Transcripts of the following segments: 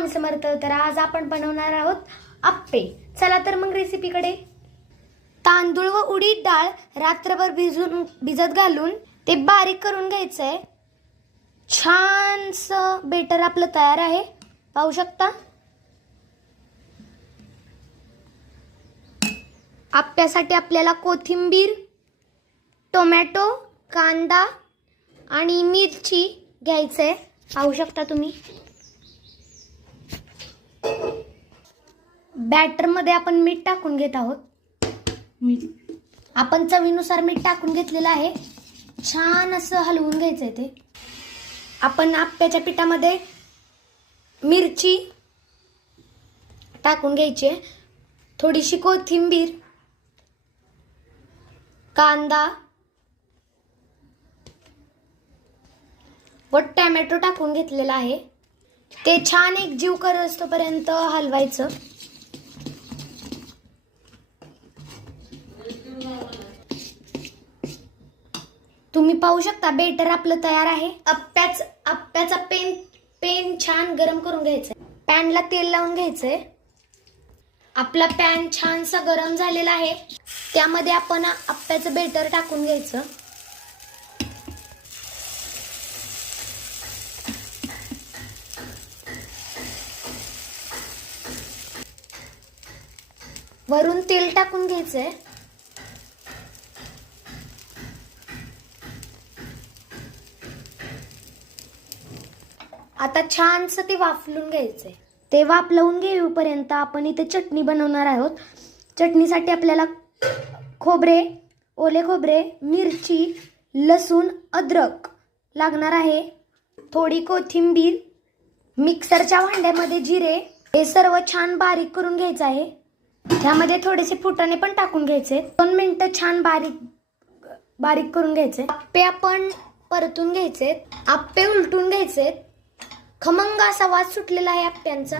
स्वामी समर्थ. तर आज आपण बनवणार आहोत आप्पे. चला तर मग रेसिपीकडे. तांदूळ व उडीद डाळ रात्रभर भिजत घालून ते बारीक करून घ्यायचंय. छानसं बेटर आपलं तयार आहे, पाहू शकता. आप्प्यासाठी आपल्याला कोथिंबीर, टोमॅटो, कांदा आणि मिरची घ्यायचंय, पाहू शकता तुम्ही. बॅटर मध्ये आपण मीठ टाकून घेत आहोत. आपण चवीनुसार मीठ टाकून घेतलेलं आहे. छान असं हलवून घ्यायचंय ते. आपण आप्प्याच्या पिठामध्ये मिरची टाकून घ्यायची, थोडीशी कोथिंबीर, कांदा व टोमॅटो टाकून घेतलेला आहे. ते छान एक जीव करस्तोपर्यंत हलवायचं. तुम्ही पाहू शकता बेटर आपलं तयार आहे. आप्प्याचा पेन छान गरम करून घ्यायचंय. पॅनला तेल लावून घ्यायचंय. आपला पॅन छानसा गरम झालेला आहे. त्यामध्ये आपण आप्प्याचं बेटर टाकून घ्यायचं. वरून तेल टाकून घ्यायचंय. आता छानसं ते वाफलून घ्यायचंय. ते वाफलवून घेऊपर्यंत आपण इथे चटणी बनवणार आहोत. चटणीसाठी आपल्याला ओले खोबरे, मिरची, लसूण, अद्रक लागणार आहे. थोडी कोथिंबीर, मिक्सरच्या भांड्यामध्ये जिरे, हे सर्व छान बारीक करून घ्यायचं आहे. त्यामध्ये थोडेसे फुटाणे पण टाकून घ्यायचे. 2 मिनिटं छान बारीक करून घ्यायचे. आप्पे आपण परतून घ्यायचे. आप्पे उलटून घ्यायचे. खमंग असा वास सुटलेला आहे आप्प्यांचा.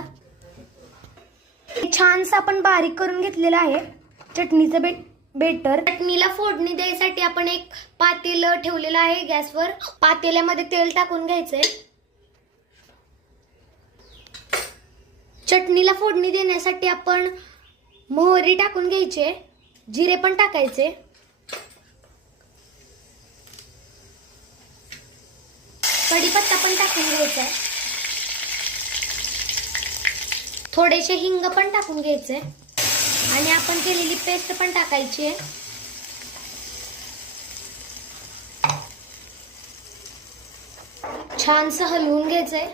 छानसा आपण बारीक करून घेतलेला आहे चटणीचं बेटर. चटणीला फोडणी द्यायसाठी आपण एक पातेलं ठेवलेलं आहे गॅसवर. पातेल्यामध्ये तेल टाकून घ्यायचंय. चटणीला फोडणी देण्यासाठी आपण मोहरी टाकून घ्यायचे, जिरे पण टाकायचे. कढीपत्ता पण टाकून घ्यायचा. थोडेसे हिंग पण टाकून घ्यायचे आणि आपण केलेली पेस्ट पण टाकायची आहे. छानसं हलवून घ्यायचंय.